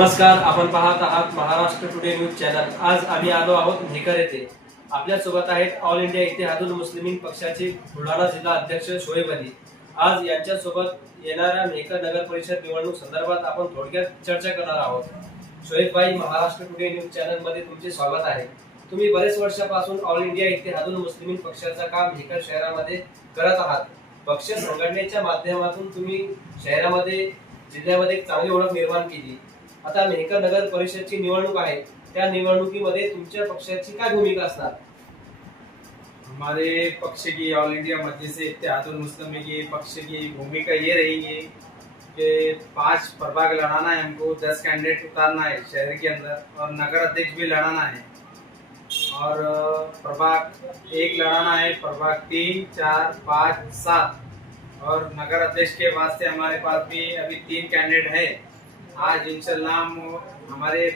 नमस्कार आपण पाहत आहात महाराष्ट्र टुडे न्यूज चॅनल आज आम्ही आलो आहोत मेहकर येथे. आपल्यासोबत आहेत ऑल इंडिया इतिहादुल मुस्लिमीन पक्षाचे बुलढाणा जिल्हा अध्यक्ष शोएब अली. आज यांच्या सोबत येणाऱ्या मेहकर नगर परिषद निवडणूक संदर्भात आपण थोडक्यात चर्चा करणार आहोत. शोएब भाई महाराष्ट्र टुडे न्यूज चॅनलमध्ये तुमचे स्वागत आहे. तुम्ही बरेच वर्षापासून ऑल इंडिया इतिहादुल मुस्लिमीन पक्षाचं काम मेहकर शहरामध्ये करत आहात. पक्ष संघटनेच्या माध्यमातून तुम्ही शहरामध्ये जिल्ह्यामध्ये एक चांगली ओळख निर्माण केली. आता मेहकर नगर परिषदची निवडणूक आहे. त्या निवडणुकीमध्ये तुमच्या पक्षाची काय भूमिका असणार? हमारे पक्ष की ऑल इंडिया मजलिस इत्तेहादुल मुस्लिम की पक्ष की भूमिका ये रहेगी कि पांच प्रभाग लड़ाना है हमको दस कैंडिडेट उतारना है शहर के अंदर और नगर अध्यक्ष भी लड़ाना है। और प्रभाग एक लड़ाना है प्रभाग तीन चार पाँच सात। और नगर अध्यक्ष के वास्ते हमारे पास भी अभी तीन कैंडिडेट है। आज इंशाल्लाह हम हमारे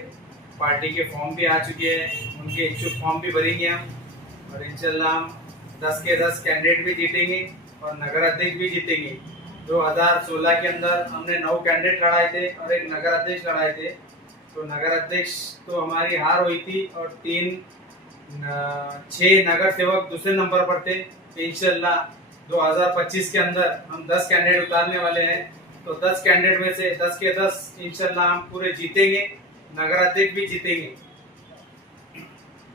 पार्टी के फॉर्म भी आ चुके हैं, उनके इच्छुक फॉर्म भी भरेंगे हम। और इंशाल्लाह हम दस के दस कैंडिडेट भी जीतेंगे और नगर अध्यक्ष भी जीतेंगे। 2016 के अंदर हमने नौ कैंडिडेट लड़ाए थे और एक नगर अध्यक्ष लड़ाए थे। तो नगर अध्यक्ष तो हमारी हार हुई थी और तीन छह नगर सेवक दूसरे नंबर पर थे। इंशाल्लाह 2025 के अंदर हम 10 कैंडिडेट उतारने वाले हैं। तो 10 कैंडिडेट में से 10 के 10 इंशाल्लाह हम पूरे जीतेंगे नगर अध्यक्ष भी जीतेंगे.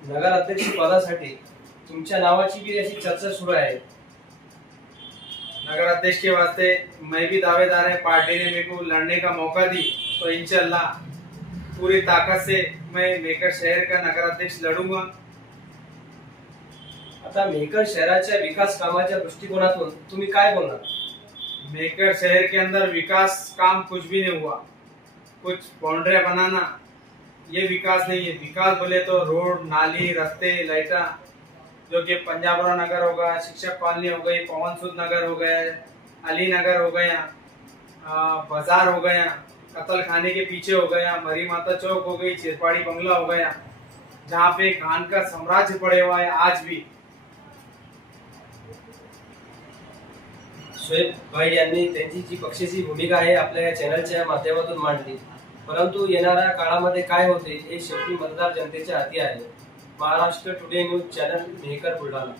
नगर अध्यक्ष पदासाठी तुमच्या नावाची भी अशी चर्चा सुरू आहे. नगर अध्यक्ष के वास्ते मैं भी दावेदार है पार्टी ने मेरे को लड़ने का मौका दी तो इंशाल्लाह पूरी ताकत से मैं मेकर शहर का नगर अध्यक्ष लड़ूंगा. आता मेकर शहराच्या विकास कामाच्या दृष्टिकोनातून तुम्ही काय बोलणार? मेकर शहर के अंदर विकास काम कुछ भी नहीं हुआ। कुछ बाउंड्रिया बनाना, ये विकास नहीं है। विकास बोले तो रोड, नाली, रास्ते, लाइटा, जो कि पंजाबराव नगर होगा शिक्षक कॉलोनी हो गई, पवन सुद नगर हो गया अली नगर हो गया बाज़ार हो गया कतल खाने के पीछे हो गया मरी माता चौक हो गई चिरपाड़ी बंगला हो गया, जहाँ पे खान का साम्राज्य पड़े हुआ है आज भी। शोएब भाई यांनी त्यांची जी पक्षाची भूमिका आहे आपल्या या चॅनलच्या माध्यमातून मांडली. परंतु येणाऱ्या काळामध्ये काय होते हे शेवटी मतदार जनतेच्या हाती आहे. Maharashtra today news channel Mehkar Buldhana.